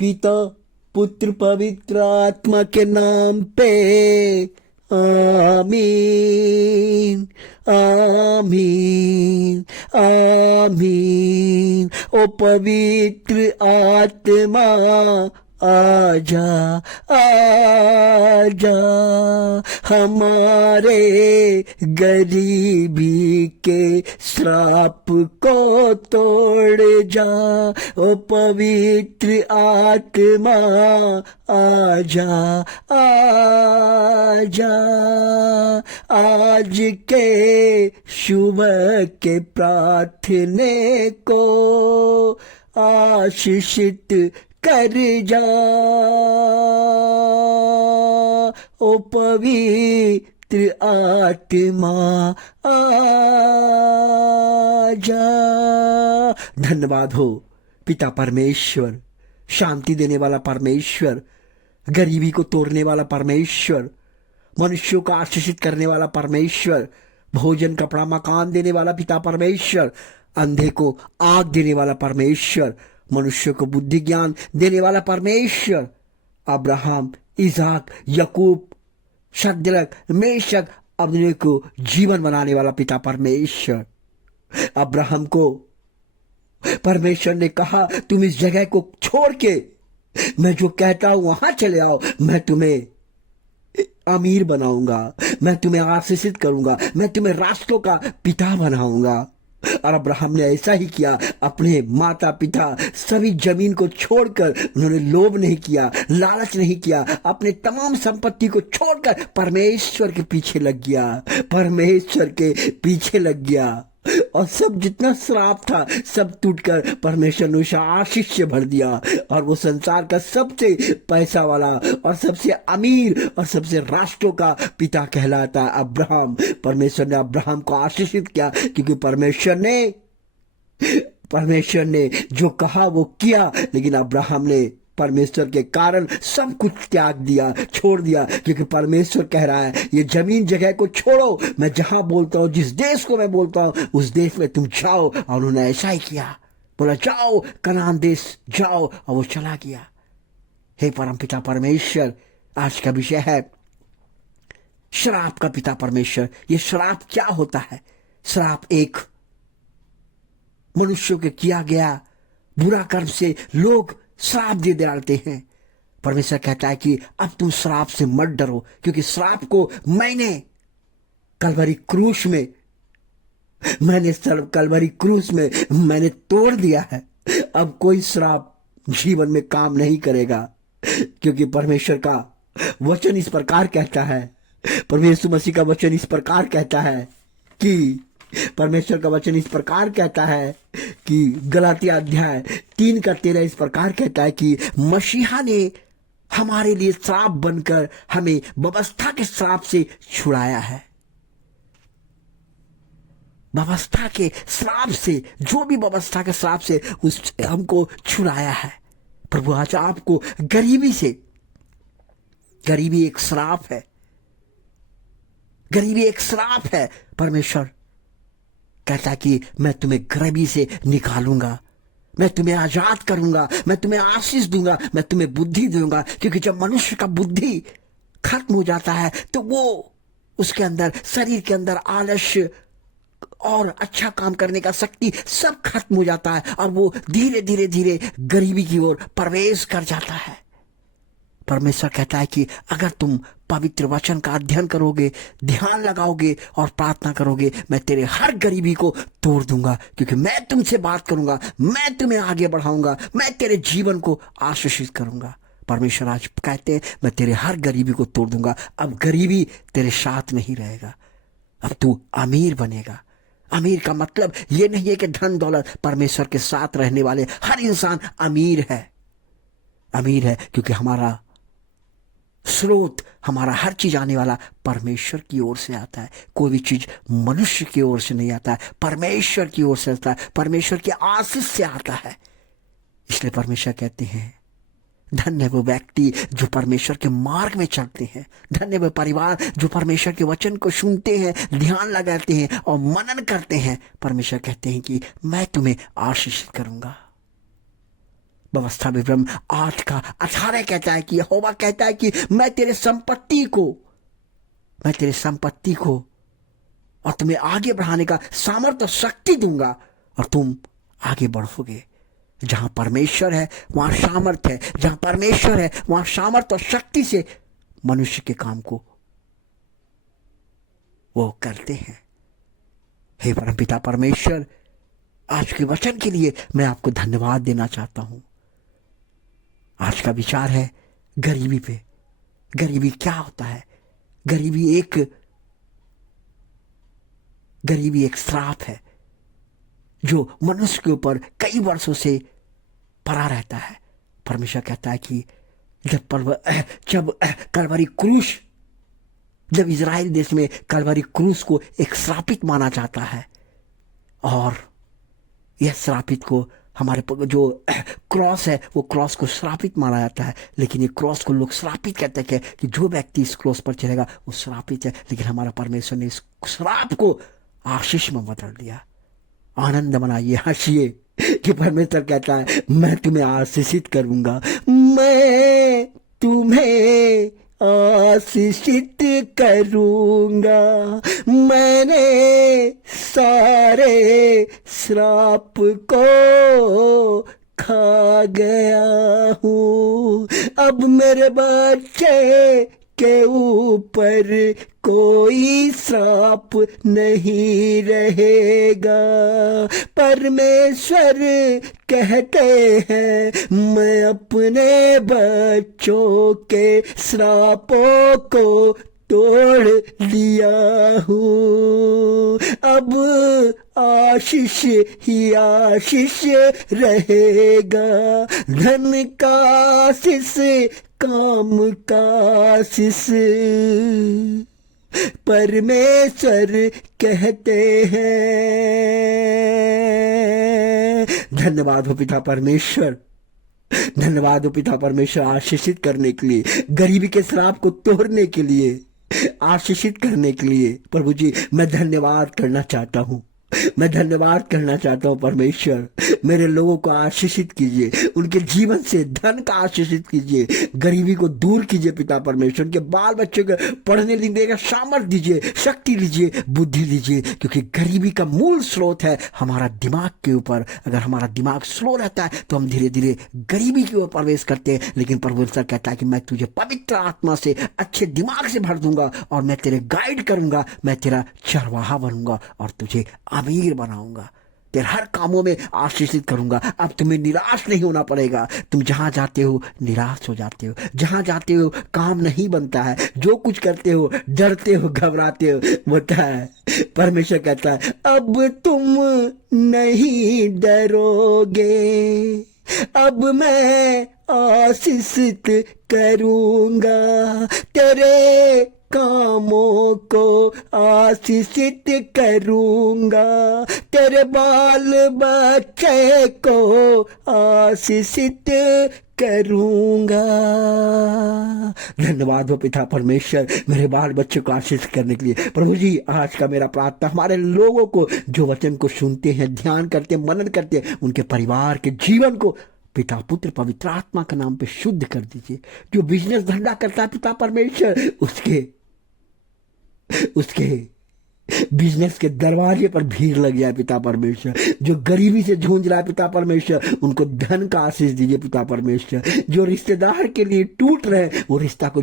पिता पुत्र पवित्र आत्मा के नाम पे आमीन आमीन आमीन। ओ पवित्र आत्मा आजा आजा, हमारे गरीबी के श्राप को तोड़ जा। ओ पवित्र आत्मा आजा आजा, आज के शुभ के प्रार्थने को आशीषित कर जा। ओ पवित्र आत्मा आजा। धन्यवाद हो पिता परमेश्वर, शांति देने वाला परमेश्वर, गरीबी को तोड़ने वाला परमेश्वर, मनुष्यों को आशीषित करने वाला परमेश्वर, भोजन कपड़ा मकान देने वाला पिता परमेश्वर, अंधे को आग देने वाला परमेश्वर, मनुष्य को बुद्धि ज्ञान देने वाला परमेश्वर, अब्राहम इसहाक याकूब शद्रक मेशक अबेदनगो को जीवन बनाने वाला पिता परमेश्वर। अब्राहम को परमेश्वर ने कहा तुम इस जगह को छोड़ के मैं जो कहता हूं वहां चले आओ, मैं तुम्हें अमीर बनाऊंगा, मैं तुम्हें आशीषित करूंगा, मैं तुम्हें राष्ट्रों का पिता बनाऊंगा। और अब्राहम ने ऐसा ही किया। अपने माता पिता सभी जमीन को छोड़कर, उन्होंने लोभ नहीं किया, लालच नहीं किया, अपने तमाम संपत्ति को छोड़कर परमेश्वर के पीछे लग गया, परमेश्वर के पीछे लग गया। और सब जितना श्राप था सब टूटकर परमेश्वर ने उसे आशीष से भर दिया, और वो संसार का सबसे पैसा वाला और सबसे अमीर और सबसे राष्ट्रों का पिता कहलाता है अब्राहम। परमेश्वर ने अब्राहम को आशीषित किया क्योंकि परमेश्वर ने जो कहा वो किया। लेकिन अब्राहम ने परमेश्वर के कारण सब कुछ त्याग दिया, छोड़ दिया, क्योंकि परमेश्वर कह रहा है ये जमीन जगह को छोड़ो, मैं जहां बोलता हूं, जिस देश को मैं बोलता हूं उस देश में तुम जाओ। और उन्होंने ऐसा ही किया, बोला जाओ कनान देश जाओ, और वो चला गया। हे परमपिता परमेश्वर, आज का विषय है श्राप का पिता परमेश्वर। ये श्राप क्या होता है? श्राप एक मनुष्यों के किया गया बुरा कर्म से लोग श्राप दे डालते हैं। परमेश्वर कहता है कि अब तुम श्राप से मत डरो, क्योंकि श्राप को मैंने कलवरी क्रूस में मैंने तोड़ दिया है। अब कोई श्राप जीवन में काम नहीं करेगा, क्योंकि परमेश्वर का वचन इस प्रकार कहता है, परमेश्वर मसीह का वचन इस प्रकार कहता है कि परमेश्वर का वचन इस प्रकार कहता है कि गलातिया अध्याय 3:13 इस प्रकार कहता है कि मसीहा ने हमारे लिए श्राप बनकर हमें व्यवस्था के श्राप से छुड़ाया है। व्यवस्था के श्राप से, जो भी व्यवस्था के श्राप से उस हमको छुड़ाया है। प्रभु आज आपको गरीबी एक श्राप है, गरीबी एक श्राप है। परमेश्वर कहता है कि मैं तुम्हें गरीबी से निकालूंगा, मैं तुम्हें आजाद करूंगा, मैं तुम्हें आशीष दूंगा, मैं तुम्हें बुद्धि दूंगा। क्योंकि जब मनुष्य का बुद्धि खत्म हो जाता है तो वो उसके अंदर, शरीर के अंदर आलस्य और अच्छा काम करने का शक्ति सब खत्म हो जाता है, और वो धीरे धीरे धीरे गरीबी की ओर प्रवेश कर जाता है। परमेश्वर कहता है कि अगर तुम पवित्र वचन का अध्ययन करोगे, ध्यान लगाओगे और प्रार्थना करोगे, मैं तेरे हर गरीबी को तोड़ दूंगा, क्योंकि मैं तुमसे बात करूंगा, मैं तुम्हें आगे बढ़ाऊंगा, मैं तेरे जीवन को आशीषित करूंगा। परमेश्वर आज कहते हैं मैं तेरे हर गरीबी को तोड़ दूंगा। अब गरीबी तेरे साथ नहीं रहेगा, अब तू अमीर बनेगा। अमीर का मतलब ये नहीं है कि धन दौलत, परमेश्वर के साथ रहने वाले हर इंसान अमीर है। अमीर है क्योंकि हमारा स्रोत, हमारा हर चीज आने वाला परमेश्वर की ओर से आता है। कोई भी चीज मनुष्य की ओर से नहीं आता है, परमेश्वर की ओर से आता है, परमेश्वर के आशीष से आता है। इसलिए परमेश्वर कहते हैं धन्य वो व्यक्ति जो परमेश्वर के मार्ग में चलते हैं, धन्य वो परिवार जो परमेश्वर के वचन को सुनते हैं, ध्यान लगाते हैं और मनन करते हैं। परमेश्वर कहते हैं कि मैं तुम्हें आशीषित करूंगा। व्यवस्था विवरण 8:18 कहता है कि यहोवा कहता है कि मैं तेरे संपत्ति को और तुम्हें आगे बढ़ाने का सामर्थ्य और शक्ति दूंगा और तुम आगे बढ़ोगे। जहां परमेश्वर है वहां सामर्थ्य है, जहां परमेश्वर है वहां सामर्थ्य और शक्ति से मनुष्य के काम को वो करते हैं। हे परमपिता परमेश्वर, आज के वचन के लिए मैं आपको धन्यवाद देना चाहता हूं। आज का विचार है गरीबी पे। गरीबी क्या होता है? गरीबी एक श्राप है जो मनुष्य के ऊपर कई वर्षों से पड़ा रहता है। परमेश्वर कहता है कि जब इजराइल देश में कलवरी क्रूस को एक श्रापित माना जाता है और यह श्रापित को हमारे जो क्रॉस है वो क्रॉस को श्रापित माना जाता है, लेकिन ये क्रॉस को लोग श्रापित कहते हैं कि जो व्यक्ति इस क्रॉस पर चलेगा वो श्रापित है। लेकिन हमारा परमेश्वर ने इस श्राप को आशीष में बदल दिया। आनंद मनाइए, हंसिए कि परमेश्वर कहता है मैं तुम्हें आशीषित करूंगा, मैं तुम्हें आशीषित करूंगा। मैंने सारे श्राप को खा गया हूँ, अब मेरे बच्चे के ऊपर कोई श्राप नहीं रहेगा। परमेश्वर कहते हैं मैं अपने बच्चों के श्रापों को तोड़ दिया हूँ, अब आशीष ही आशीष रहेगा। धन का आशीष, काम का आशीष परमेश्वर कहते हैं। धन्यवाद हो पिता परमेश्वर, धन्यवाद हो पिता परमेश्वर आशीषित करने के लिए, गरीबी के श्राप को तोड़ने के लिए, आशीषित करने के लिए। प्रभु जी मैं धन्यवाद करना चाहता हूँ, मैं धन्यवाद करना चाहता हूँ परमेश्वर। मेरे लोगों को आशीषित कीजिए, उनके जीवन से धन का आशीषित कीजिए, गरीबी को दूर कीजिए पिता परमेश्वर। उनके बाल बच्चों को पढ़ने लिखने का सामर्थ्य दीजिए, शक्ति दीजिए, बुद्धि दीजिए, क्योंकि गरीबी का मूल स्रोत है हमारा दिमाग के ऊपर। अगर हमारा दिमाग स्लो रहता है तो हम धीरे धीरे गरीबी की ओर प्रवेश करते हैं। लेकिन परमेश्वर कहता है कि मैं तुझे पवित्र आत्मा से, अच्छे दिमाग से भर दूंगा और मैं तेरे गाइड करूंगा, मैं तेरा चरवाहा बनूंगा और तुझे अमीर बनाऊंगा, तेरे हर कामों में आशीषित करूंगा। अब तुम्हें निराश नहीं होना पड़ेगा। तुम जहां जाते हो निराश हो जाते हो, जहां जाते हो काम नहीं बनता है, जो कुछ करते हो डरते हो, घबराते हो, होता है। परमेश्वर कहता है अब तुम नहीं डरोगे, अब मैं आशीषित करूंगा, तेरे कामों को आशीषित करूंगा, तेरे बाल बच्चे को आशीषित करूंगा। धन्यवाद हो पिता परमेश्वर मेरे बाल बच्चों को आशीष करने के लिए। प्रभु जी आज का मेरा प्रार्थना हमारे लोगों को जो वचन को सुनते हैं, ध्यान करते हैं, मनन करते हैं, उनके परिवार के जीवन को पिता पुत्र पवित्र आत्मा के नाम पे शुद्ध कर दीजिए। जो बिजनेस धंधा करता है पिता परमेश्वर, उसके बिजनेस के दरवाजे पर भीड़ लग जाए पिता परमेश्वर। जो गरीबी से जूझ रहा है पिता परमेश्वर, उनको धन का आशीष दीजिए पिता परमेश्वर। जो रिश्तेदार के लिए टूट रहे हैं वो रिश्ता को